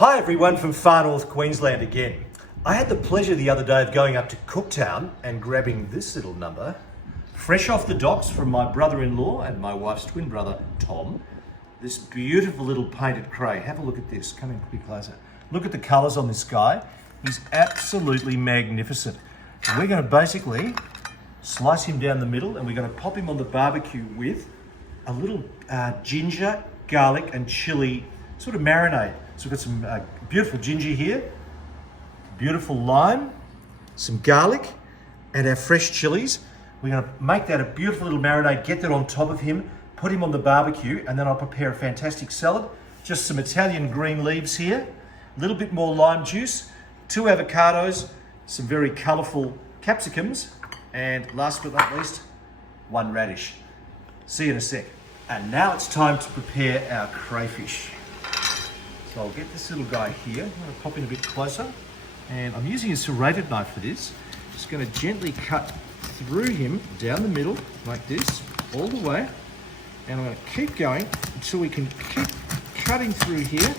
Hi everyone from far north Queensland again. I had the pleasure the other day of going up to Cooktown and grabbing this little number, fresh off the docks from my brother-in-law and my wife's twin brother, Tom. This beautiful little painted cray. Have a look at this, come in a bit closer. Look at the colours on this guy. He's absolutely magnificent. And we're going to basically slice him down the middle and we're going to pop him on the barbecue with a little ginger, garlic and chilli sort of marinade. So we've got some beautiful ginger here, beautiful lime, some garlic, and our fresh chilies. We're going to make that a beautiful little marinade, get that on top of him, put him on the barbecue, and then I'll prepare a fantastic salad. Just some Italian green leaves here, a little bit more lime juice, 2 avocados, some very colourful capsicums, and last but not least, 1 radish. See you in a sec. And now it's time to prepare our crayfish. So I'll get this little guy here. I'm going to pop in a bit closer. And I'm using a serrated knife for this. Just going to gently cut through him down the middle like this, all the way. And I'm going to keep going until we can keep cutting through here.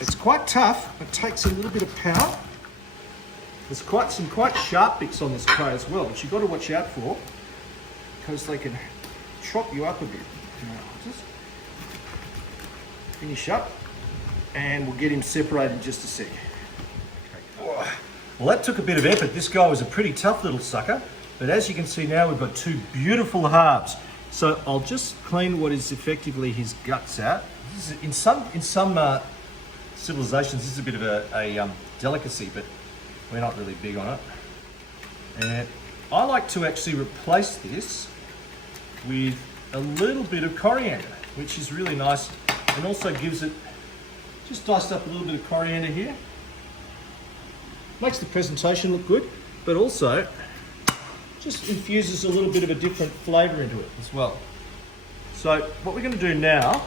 It's quite tough. It takes a little bit of power. There's some quite sharp bits on this cray as well, which you've got to watch out for because they can chop you up a bit. Now, just finish up. And we'll get him separated in just a sec. Okay. Well, that took a bit of effort. This guy was a pretty tough little sucker, but as you can see now, we've got 2 beautiful halves. So I'll just clean what is effectively his guts out. This is, in some civilizations, this is a bit of a delicacy, but we're not really big on it. And I like to actually replace this with a little bit of coriander, which is really nice and also gives it. Just diced up a little bit of coriander here. Makes the presentation look good, but also just infuses a little bit of a different flavour into it as well. So what we're going to do now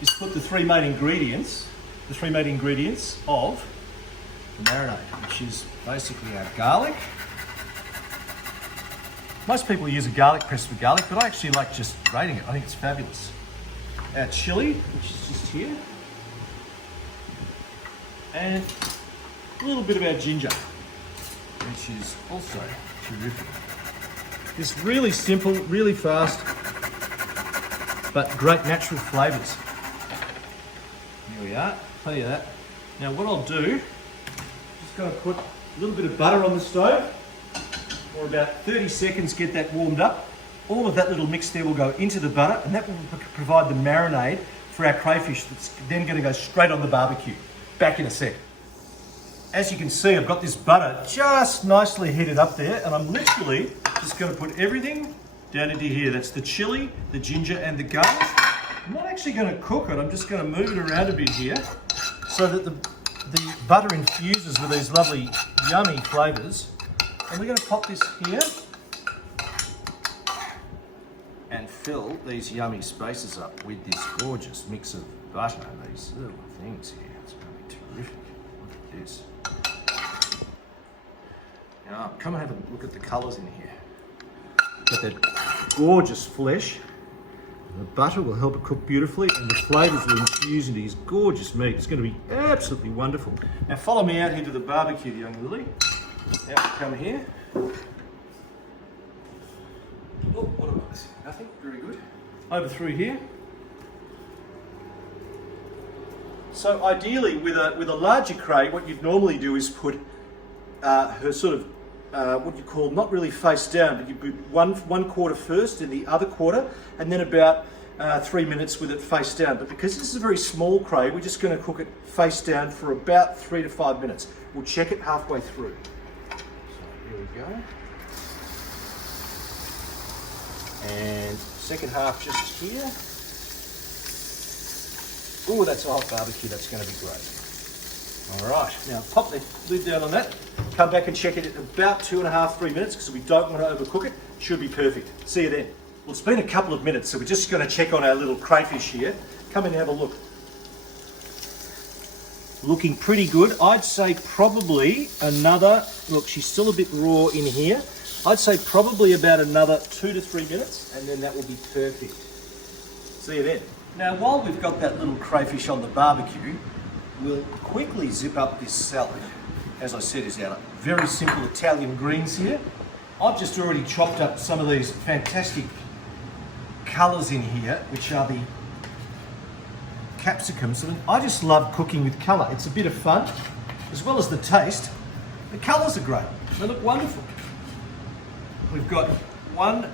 is put the 3 main ingredients of the marinade, which is basically our garlic. Most people use a garlic press for garlic, but I actually like just grating it. I think it's fabulous. Our chilli, which is just here, and a little bit of our ginger, which is also terrific. It's really simple, really fast, but great natural flavours. Here we are, plenty of that. Now what I'll do, just going to put a little bit of butter on the stove for about 30 seconds, get that warmed up. All of that little mix there will go into the butter and that will provide the marinade for our crayfish that's then going to go straight on the barbecue. Back in a sec. As you can see, I've got this butter just nicely heated up there and I'm literally just going to put everything down into here. That's the chilli, the ginger and the garlic. I'm not actually going to cook it, I'm just going to move it around a bit here so that the butter infuses with these lovely yummy flavours. And we're going to pop this here and fill these yummy spaces up with this gorgeous mix of butter and these little things here. It's going to be terrific. Look at this. Now, come and have a look at the colours in here. Got that gorgeous flesh. The butter will help it cook beautifully and the flavours will infuse into his gorgeous meat. It's going to be absolutely wonderful. Now follow me out here to the barbecue, young Lily. Now come here. Oh, what am I missing? Nothing. Very good. Over through here. So ideally, with a larger cray, what you'd normally do is put her sort of what you call not really face down, but you put one quarter first and the other quarter, and then about 3 minutes with it face down. But because this is a very small cray, we're just going to cook it face down for about 3 to 5 minutes. We'll check it halfway through. So here we go. And second half just here. Oh, that's a hot barbecue, that's going to be great. All right, now pop the lid down on that. Come back and check it at about 2.5 to 3 minutes because we don't want to overcook it. Should be perfect. See you then. Well, it's been a couple of minutes, so we're just going to check on our little crayfish here. Come in and have a look. Looking pretty good. I'd say probably another, look, she's still a bit raw in here. I'd say probably about another 2 to 3 minutes and then that will be perfect. See you then. Now, while we've got that little crayfish on the barbecue, we'll quickly zip up this salad. As I said, is our very simple Italian greens here. I've just already chopped up some of these fantastic colours in here, which are the capsicums. And I just love cooking with colour. It's a bit of fun, as well as the taste. The colours are great. They look wonderful. We've got one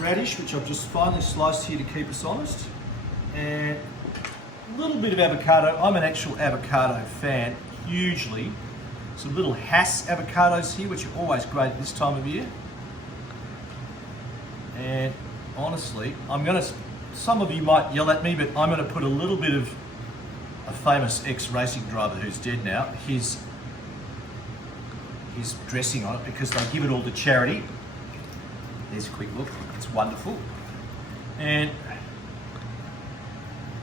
radish, which I've just finely sliced here to keep us honest, and a little bit of avocado. I'm an actual avocado fan, hugely. Some little Hass avocados here, which are always great at this time of year. And honestly, some of you might yell at me, but I'm going to put a little bit of a famous ex-racing driver who's dead now, his dressing on it, because they give it all to charity. There's a quick look, it's wonderful. And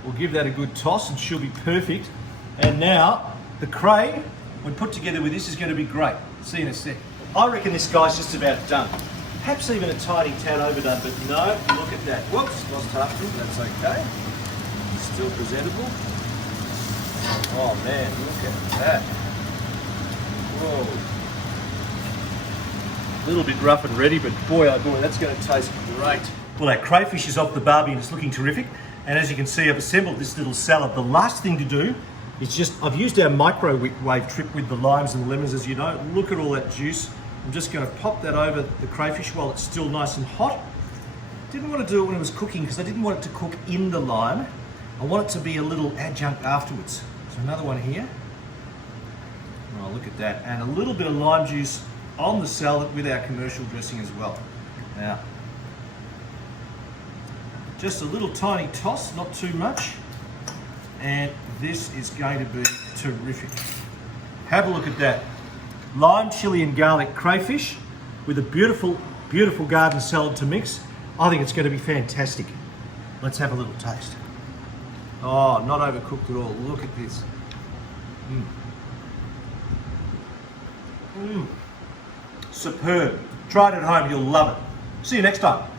we'll give that a good toss and she'll be perfect. And now, the cray, when put together with this, is going to be great. See you in a sec. I reckon this guy's just about done. Perhaps even a tiny tad overdone, but no, look at that. Whoops, lost half of it, that's okay. Still presentable. Oh man, look at that. Whoa. A little bit rough and ready, but boy, oh boy, that's going to taste great. Well, our crayfish is off the barbie and it's looking terrific. And as you can see, I've assembled this little salad. The last thing to do is I've used our microwave trip with the limes and lemons, as you know. Look at all that juice. I'm just going to pop that over the crayfish while it's still nice and hot. Didn't want to do it when it was cooking because I didn't want it to cook in the lime. I want it to be a little adjunct afterwards. So another one here. Oh, look at that. And a little bit of lime juice on the salad with our commercial dressing as well. Now, just a little tiny toss, not too much. And this is going to be terrific. Have a look at that. Lime, chili and garlic crayfish with a beautiful, beautiful garden salad to mix. I think it's going to be fantastic. Let's have a little taste. Oh, not overcooked at all. Look at this. Superb. Try it at home, you'll love it. See you next time.